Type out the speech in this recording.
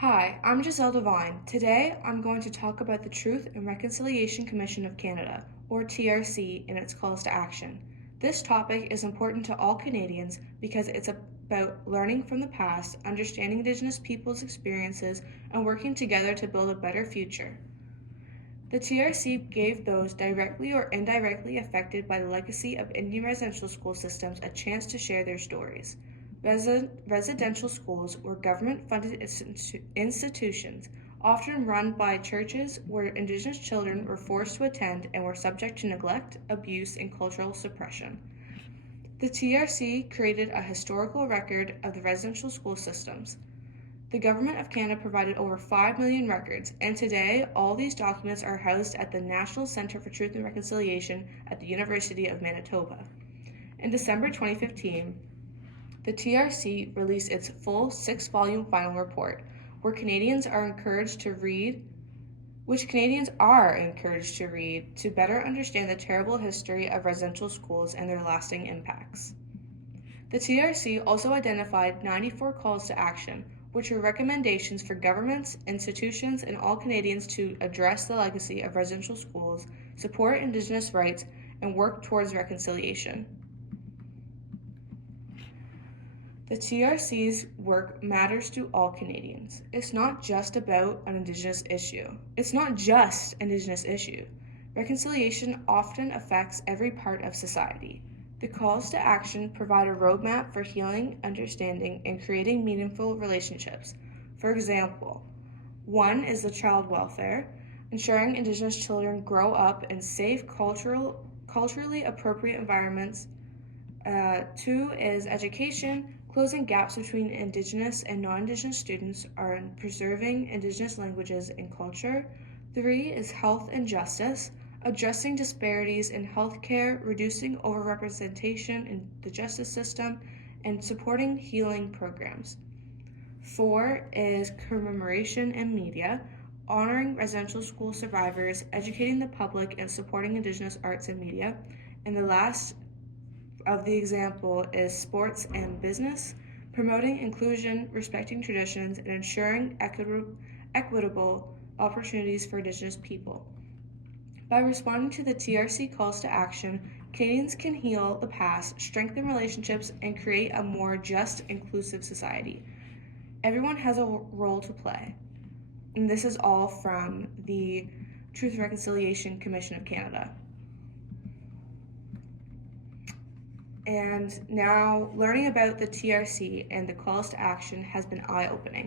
Hi, I'm Giselle Devine. Today, I'm going to talk about the Truth and Reconciliation Commission of Canada, or TRC, and its calls to action. This topic is important to all Canadians because it's about learning from the past, understanding Indigenous peoples' experiences, and working together to build a better future. The TRC gave those directly or indirectly affected by the legacy of Indian residential school systems a chance to share their stories. Residential schools were government-funded institutions, often run by churches where Indigenous children were forced to attend and were subject to neglect, abuse, and cultural suppression. The TRC created a historical record of the residential school systems. The Government of Canada provided over 5 million records, and today all these documents are housed at the National Centre for Truth and Reconciliation at the University of Manitoba. In December 2015, the TRC released its full 6-volume final report, which Canadians are encouraged to read to better understand the terrible history of residential schools and their lasting impacts. The TRC also identified 94 calls to action, which are recommendations for governments, institutions, and all Canadians to address the legacy of residential schools, support Indigenous rights, and work towards reconciliation. The TRC's work matters to all Canadians. It's not just about an Indigenous issue. Reconciliation often affects every part of society. The calls to action provide a roadmap for healing, understanding, and creating meaningful relationships. For example, 1 is the child welfare, ensuring Indigenous children grow up in safe, culturally appropriate environments. 2 is education, closing gaps between Indigenous and non-Indigenous students are preserving Indigenous languages and culture. 3 is health and justice, addressing disparities in healthcare, reducing overrepresentation in the justice system, and supporting healing programs. 4 is commemoration and media, honoring residential school survivors, educating the public, and supporting Indigenous arts and media. And the last of the example is sports and business, promoting inclusion, respecting traditions, and ensuring equitable opportunities for Indigenous people. By responding to the TRC calls to action, Canadians can heal the past, strengthen relationships, and create a more just, inclusive society. Everyone has a role to play. And this is all from the Truth and Reconciliation Commission of Canada. And now learning about the TRC and the calls to action has been eye-opening.